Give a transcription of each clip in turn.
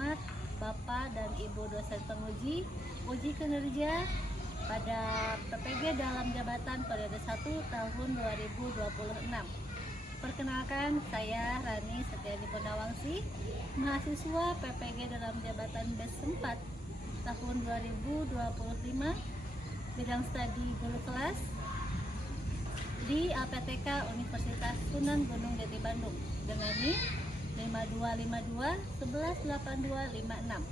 hormat Bapak dan Ibu dosen penguji uji kinerja pada PPG dalam jabatan periode 1 tahun 2026. Perkenalkan, saya Rani Setiani Purnawangsi, mahasiswa PPG dalam jabatan BES 4 tahun 2025, bidang studi guru kelas di APTK Universitas Sunan Gunung Jati Bandung dengan NIM 5252 118256.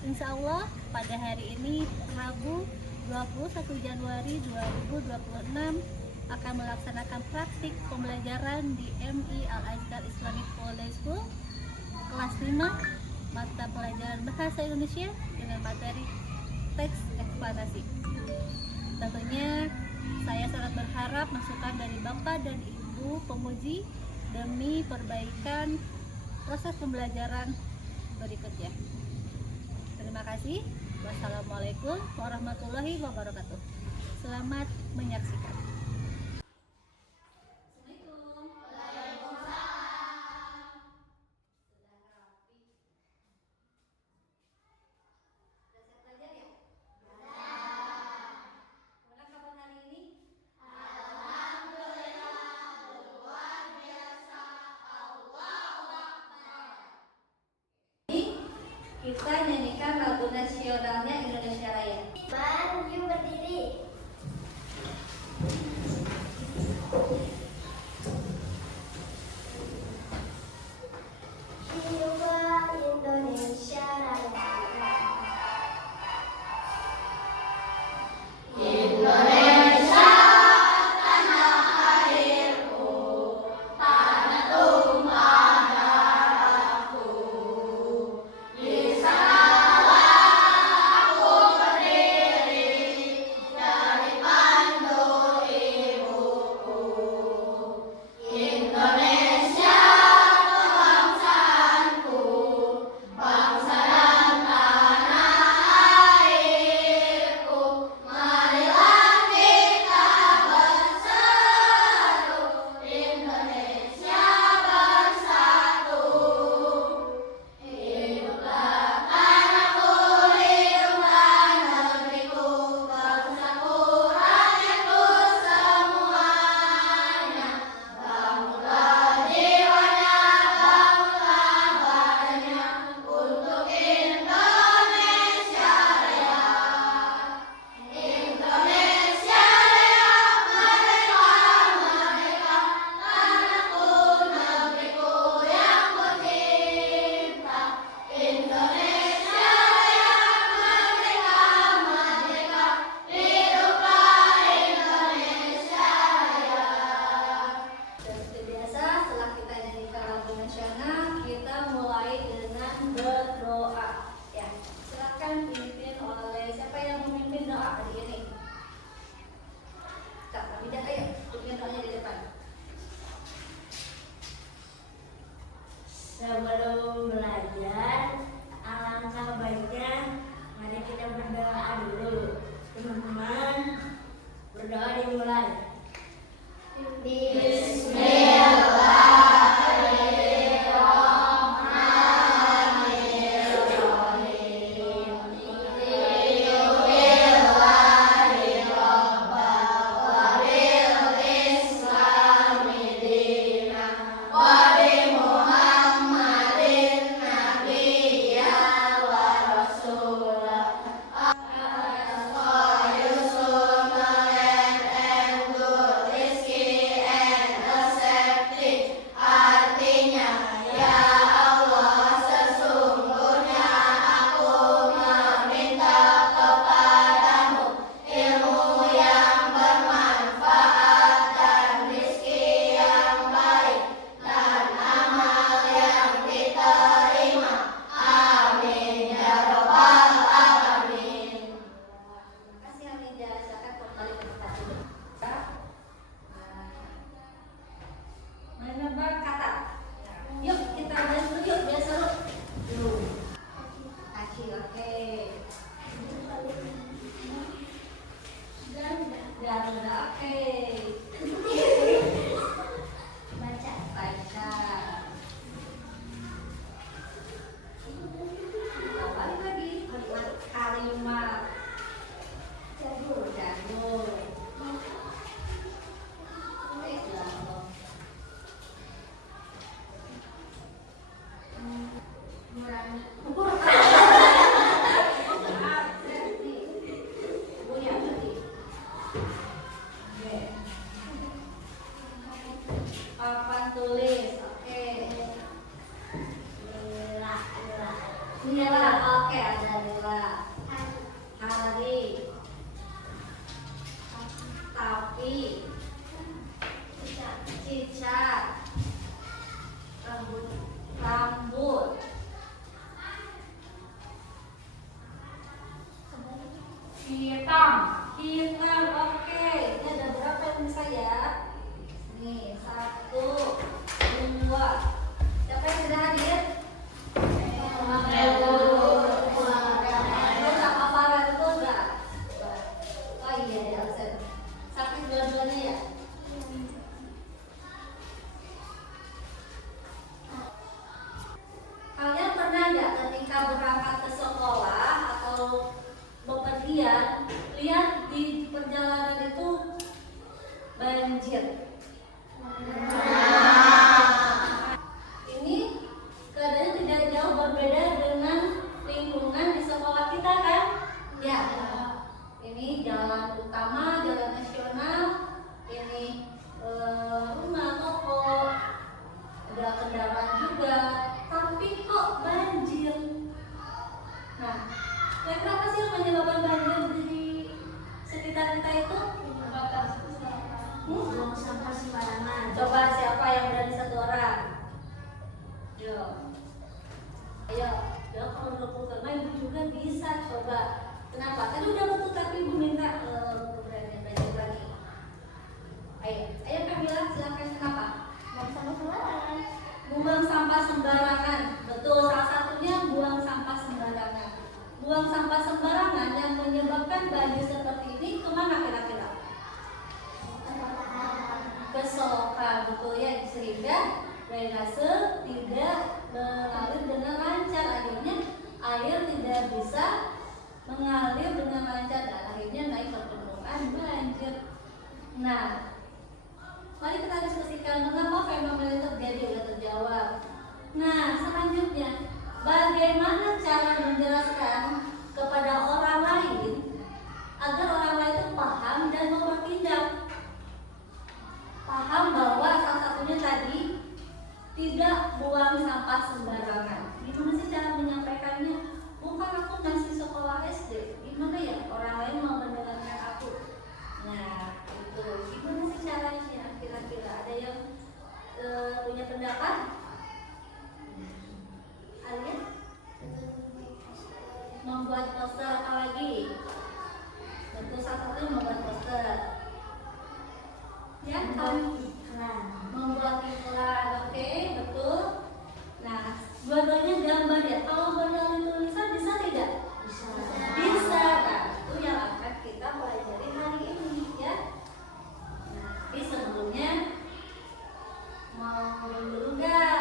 Insya Allah pada hari ini Rabu 21 Januari 2026 akan melaksanakan praktik pembelajaran di MI Al-Azhar Islamic College School kelas 5 mata pelajaran Bahasa Indonesia dengan materi teks eksplanasi. Tentunya saya sangat berharap masukan dari Bapak dan Ibu penguji demi perbaikan proses pembelajaran berikutnya. Terima kasih. Wassalamualaikum warahmatullahi wabarakatuh. Selamat menyaksikan. Kita nyanyikan lagu nasionalnya Indonesia Raya. Maju berdiri. Hiduplah Indonesia Raya. Indonesia tanah airku, tanah tumpah darahku. Di sanalah aku berdiri. Nila, oke ada Nila. Hari, tapi, cicak, rambut, hitam, oke. Ini ada berapa yang bisa ya? Nih, 1, 2. Siapa yang sudah hadir? Enggak apa-apa, itu enggak. Oh iya, dia absen. Sakit dua-duanya ya? Kalian pernah nggak ketika berangkat ke sekolah atau bepergian, lihat di perjalanan itu banjir? Ini keadaannya tidak jauh berbeda dengan lingkungan di sekolah kita kan? Ya. Ini jalan utama, jalan nasional, ini rumah, toko, ada kendaraan juga, tapi kok banjir? Nah, kira-kira apa sih yang menyebabkan banjir di sekitar kita itu? Buang sampah sembarangan. Coba siapa yang berani 1 orang? Yo. Ayo, ya kalau 20 sama ibu juga bisa coba. Kenapa? Tadi udah betul tapi ibu minta keberanian belajar lagi. Ayo Kamila, silakan. Kenapa? Buang sampah sembarangan. Buang sampah sembarangan. Betul, salah satunya buang sampah sembarangan. Buang sampah sembarangan yang menyebabkan banjir seperti ini kemana kira-kira? Ke selokan, betul ya, sehingga drainase tidak mengalir dengan lancar, akhirnya air tidak bisa mengalir dengan lancar dan akhirnya naik ke permukaan banjir. Nah, mari kita diskusikan mengapa fenomena itu terjadi, sudah terjawab. Nah, selanjutnya bagaimana cara menjelaskan kepada orang lain agar orang lain itu paham dan mau bertindak? Paham bahwa salah satunya tadi tidak buang sampah sembarangan. Gimana sih cara menyampaikannya? Bukan aku masih sekolah SD. Gimana ya orang lain mau mendengarkan aku? Nah, itu gimana sih caranya? Kira-kira ada yang punya pendapat? Alia? Membuat poster apa lagi? Betul, salah satunya membuat poster. Ya, Iklan. membuat iklan, oke, betul. Nah, dua-duanya gambar ya. Kalau berdalih tulisan bisa tidak? Bisa. Bisa. Nah, itu yang akan kita pelajari hari ini ya. Nah, tapi sebelumnya mau dulu nggak?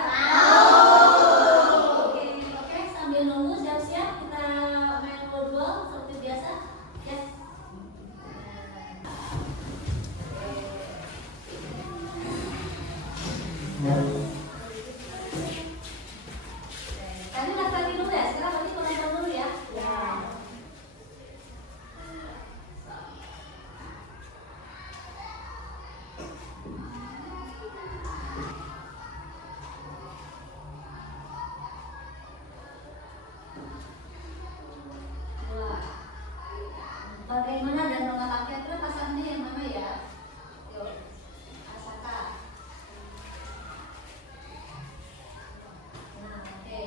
Oke, sambil nunggu siap-siap kita main ngobrol seperti biasa. Yes. Tadi latihan dulu ya, sekarang nanti penonton dulu ya. Ya. Wah. Bagaimana dan nama kira-kira pasangannya yang mana ya? Yuk, Asaka. Nah, oke.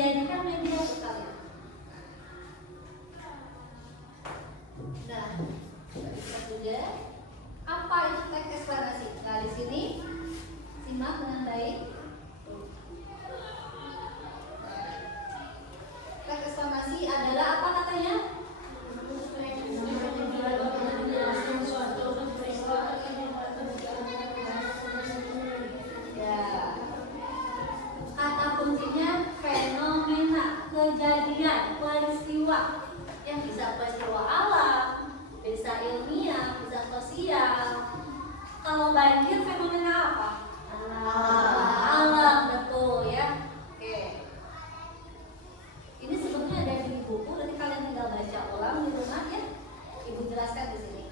dijadikan media sekalian. Nah, bisa juga apa itu teks eksplanasi? Nah, di sini simak dengan baik. Teks eksplanasi adalah apa katanya? Ya, kata kuncinya fenomena, kejadian, peristiwa yang bisa peristiwa alam, bisa ilmiah, bisa sosial. Kalau banjir fenomena apa? Alam, betul ya. Oke. Ini sebetulnya ada di buku, nanti kalian tinggal baca ulang di rumah ya. Ibu jelaskan di sini.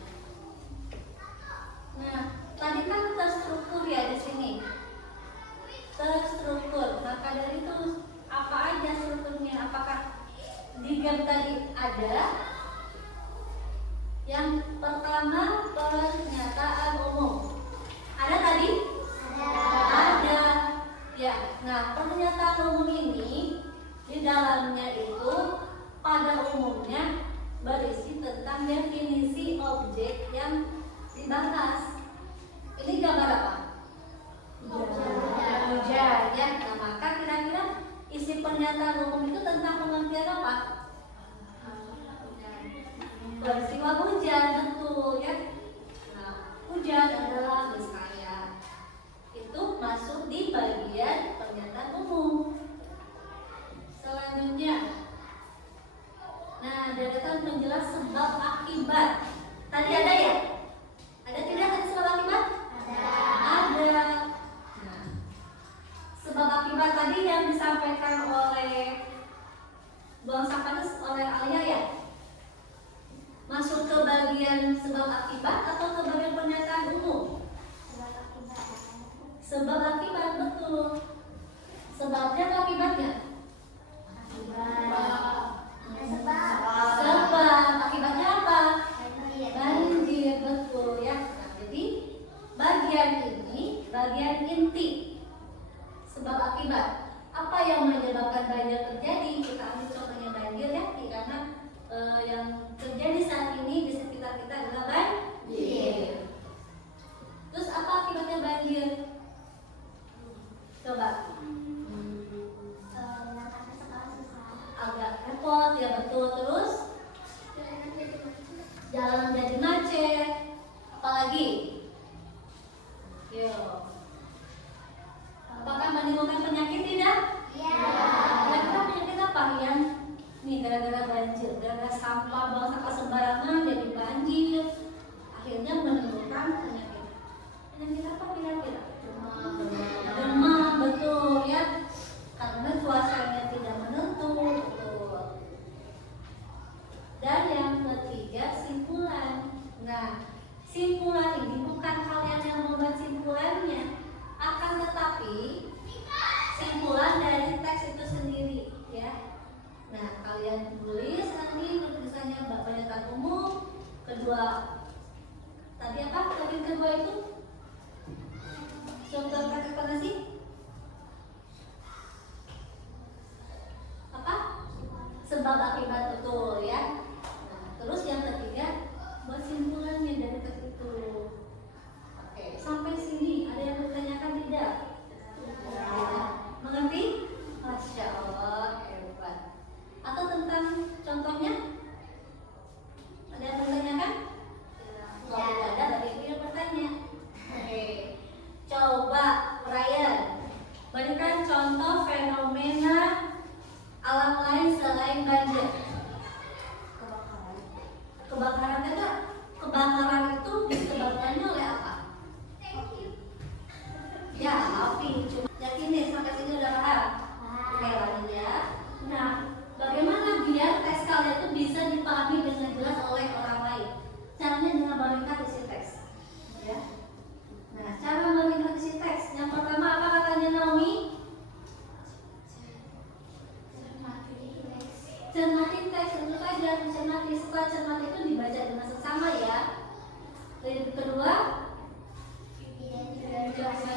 Nah, tadi kan terstruktur ya di sini. Terstruktur. Maka dari itu apa aja strukturnya? Apakah di game tadi ada? Yang pertama pernyataan umum. Ada tadi? Ada. Ya. Nah, pernyataan umum ini di dalamnya itu pada umumnya berisi tentang definisi objek yang dibahas. Ini gambar apa? Hujan ya. Nah, maka kira-kira isi pernyataan umum itu tentang pengertian apa? Peristiwa hujan, betul ya. Nah, hujan adalah niscaya. Itu masuk di bagian pernyataan umum. Selanjutnya, nah, deretan penjelas sebab akibat. Tadi ada ya? Ada tidak tadi sebab akibat? Ada. Nah, sebab akibat tadi yang disampaikan oleh Buang Sapanes oleh Alia ya? Masuk ke bagian sebab akibat atau ke bagian pernyataan umum? Sebab akibat, betul. Sebabnya atau akibatnya? Sebab. Akibatnya apa? Banjir, betul ya. Nah, jadi bagian ini bagian inti sebab akibat. Apa yang menyebabkan banjir terjadi? Kita ambil contohnya banjir ya, karena yang terjadi saat ini di sekitar kita adalah banjir. Terus apa akibatnya banjir? Coba. Agak repot ya, betul. Terus jalan jadi macet. Apalagi? Yo. Apakah menimbulkan penyakit tidak? Kira-kira penyakit apa yang nih gara-gara banjir, gara-gara sampah, buang sampah sembarangan jadi banjir, akhirnya menimbulkan penyakit. Penyakit apa kira-kira? Demam, betul ya. Karena cuacanya tidak menentu, betul. Dan yang ketiga simpulan. Nah, simpulan ini bukan kalian yang membuat simpulannya, akan tetapi simpulan dari teks itu sendiri ya. Nah, kalian tulis nanti tulisannya pernyataan umum. Kedua, tadi apa? Tadi kedua itu contoh kata eksplanasi apa? Sebab akibat, betul ya. Nah, terus yang ketiga buat simpulannya dari teks itu. Oke, sampai sini ada yang bertanyakan tidak? Mengerti? Masya Allah, hebat. Atau tentang contohnya? Ada yang bertanyakan? Kalau tidak ada, berarti itu yang bertanya. Oke, coba Ryan berikan contoh fenomena alam lain selain banjir. Kebakaran itu, kebakaran itu disebabkannya oleh apa? Ya, api. Cuma yakin nih sampai sini udah paham? Oke, lanjut ya. Nah, bagaimana biar teks kalian itu bisa dipahami dengan jelas oleh orang lain? Caranya dengan meringkas isi teks. Ya. Nah, cara meringkas isi teks. Yang pertama apa katanya Naomi? Cermati teks, tentu saja cermati. Setelah cermati itu dibaca dengan seksama ya. Dan yang kedua, identifikasi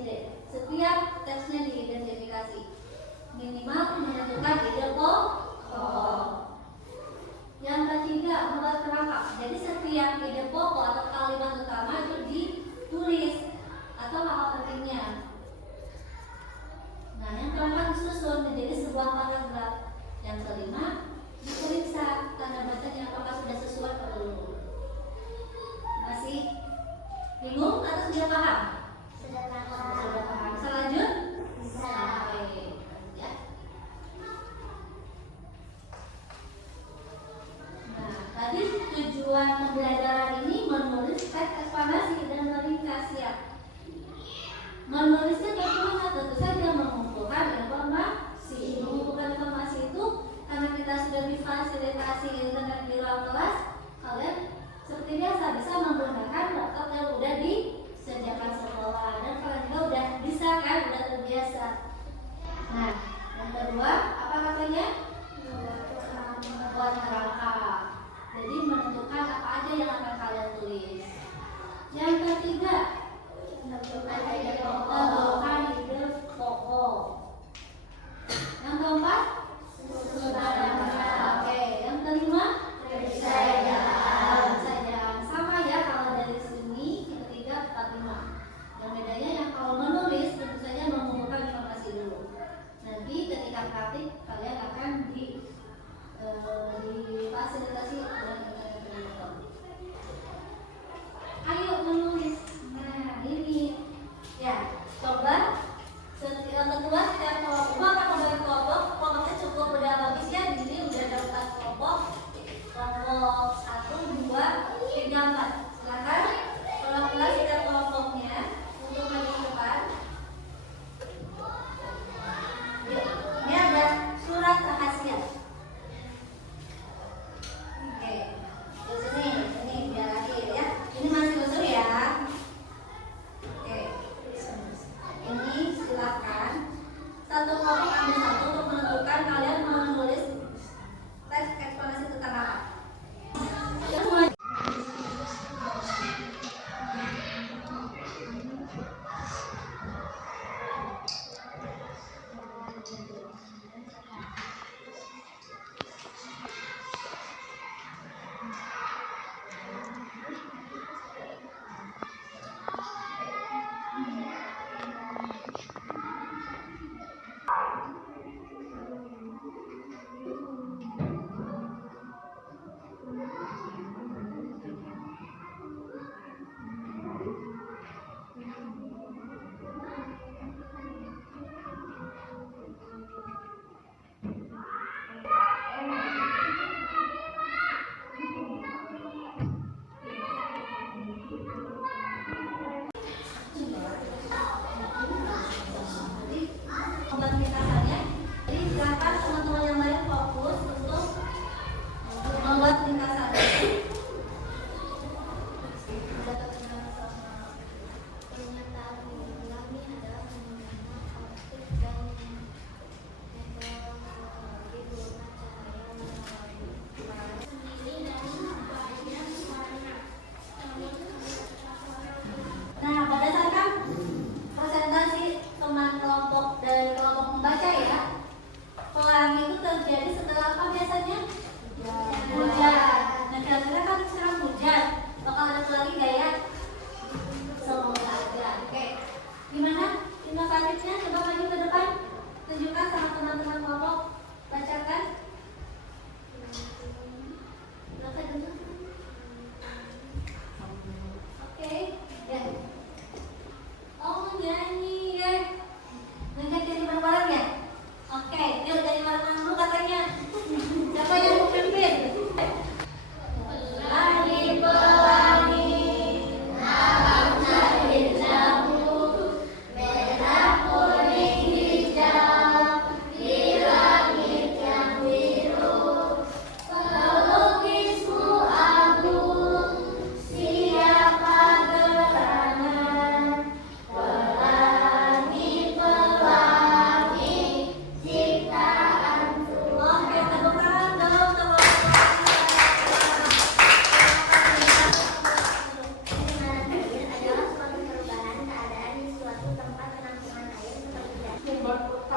ide. Setiap teksnya diidentifikasi. menentukan ide pokok. Yang ketiga, membuat kerangka. Jadi setiap ide pokok atau kalimat utama itu ditulis atau hal pentingnya. Nah, yang keempat disusun menjadi sebuah paragraf. Yang kelima, diperiksa tanda bacanya apakah sudah sesuai atau belum. Masih bingung atau sudah paham? Sudah paham. Sudah paham. Bisa lanjut? Bisa. Oke. Ya.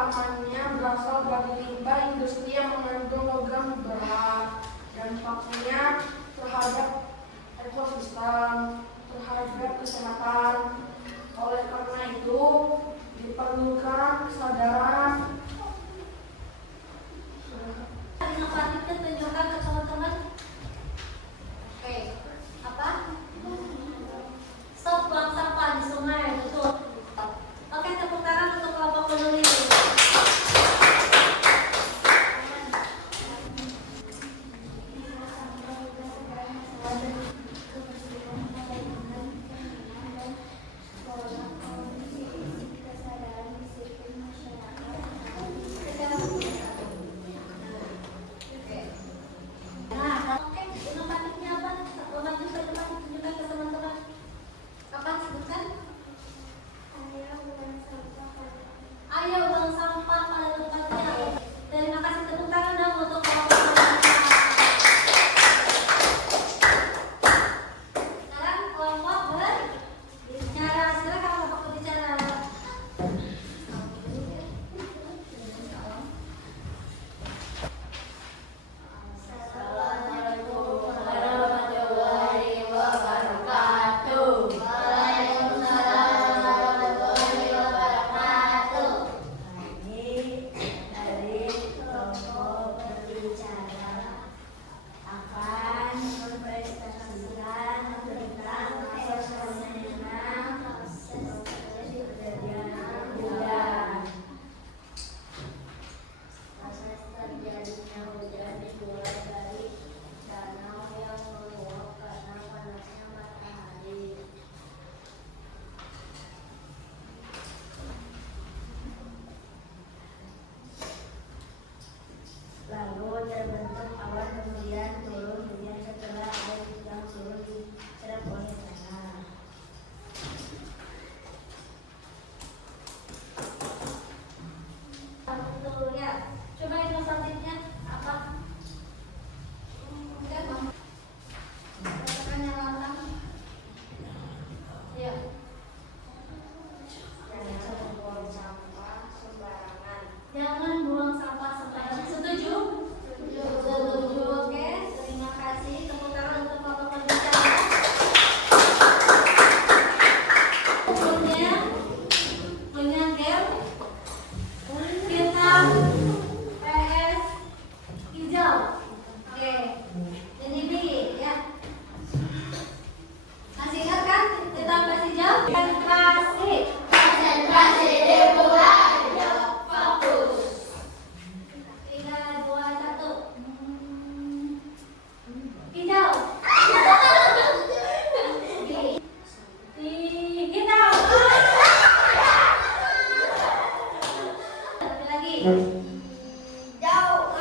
utamanya berasal dari limbah industri yang mengandung logam berat. Dampaknya terhadap ekosistem, terhadap kesehatan. Oleh karena itu, diperlukan kesadaran. Inovatifnya tunjukkan ke teman-teman. Oke, apa? Stop buang sampah di sungai, betul. Oke, tepuk tangan untuk kelompok penulis. Nah, oke, inovatifnya apa? Maju ke depan, tunjukkan ke teman-teman. Apa sebutkan? Ayo buang sampah pada tempatnya. Terima kasih, tepuk tangan dong untuk kelompok penulis. Sekarang kelompok berbicara. Silakan kelompok berbicara. Assalamualaikum warahmatullahi wabarakatuh. Waalaikumsalam warahmatullahi wabarakatuh. Ini dari kelompok berbicara akan mempresentasikan tentang fenomena kejadian bulan. Proses terjadinya hujan dimulai dari danau yang meluap karena panasnya matahari. Lalu terbentuk awan, kemudian turun hujan setelah air hujan turun di Cirebon sana. Betul ya. Coba inovatifnya apa? Ya, Bang. Katakan yang lantang. Ya. Jangan buang sampah sembarangan. Jangan buang sampah sembarangan. Setuju? Setuju. Oke. Terima kasih. Tepuk tangan untuk kelompok berbicara. Punya game. Kita PS hijau. Oke. Ini B ya. Masih ingat kan? Kita PS hijau. Konsentrasi. Konsentrasi dimulai. Fokus. 3, 2, 1. Hijau. Hijau. Lagi. Jauh.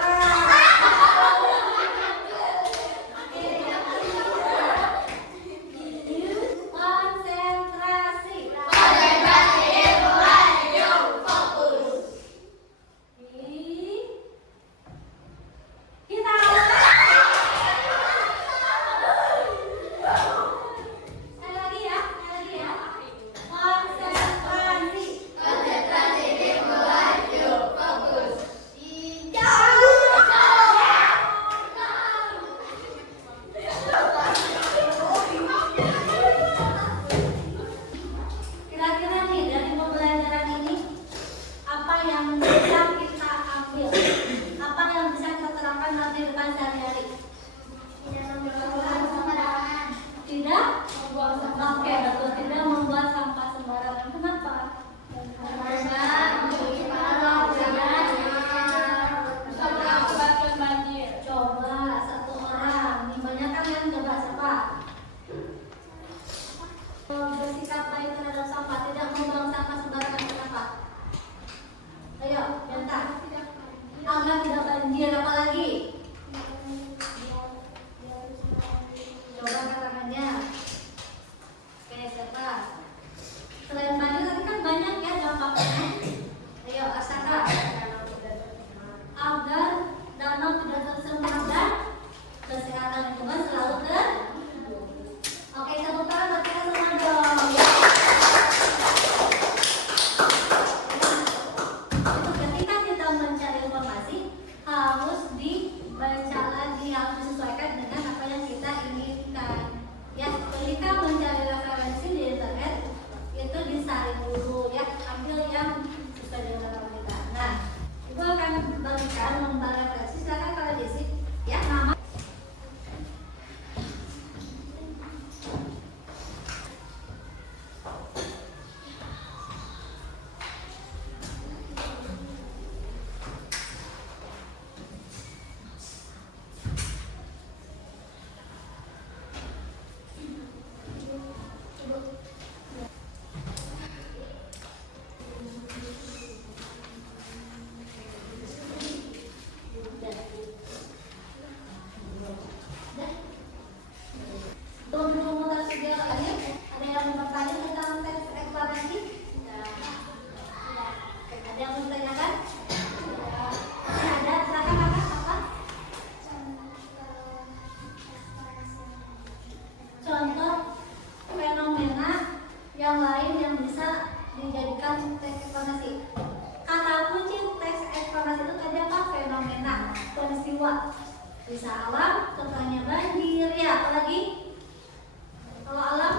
Konsentrasi. Konsentrasi dimulai. Fokus. Kita. Sekali lagi ya. Konsentrasi. Konsentrasi dimulai. Fokus. Kira-kira nih dari pembelajaran ini apa yang bisa kita ambil? Apa yang bisa kita terapkan dalam kehidupan sehari-hari? Tidak membuang sampah. Oke, betul. Tidak membuat sampah sembarangan. Kenapa? Coba satu orang. Nih banyak kan coba siapa? Bersikap baik terhadap sampah, tidak membuang sampah sembarangan. Kenapa? Ayo, bentar. Agar tidak banjir, apa lagi? Coba katakannya. Oke, siapa? Selain banjir tadi kan banyak ya dampaknya. Ayo, Asaka. Agar danau tidak tercemar dan kesehatan lingkungan selalu Oke, tepuk tangan buat kita semua dong. Itu berarti dua. Bisa alam, contohnya banjir, ya apalagi? Kalau alam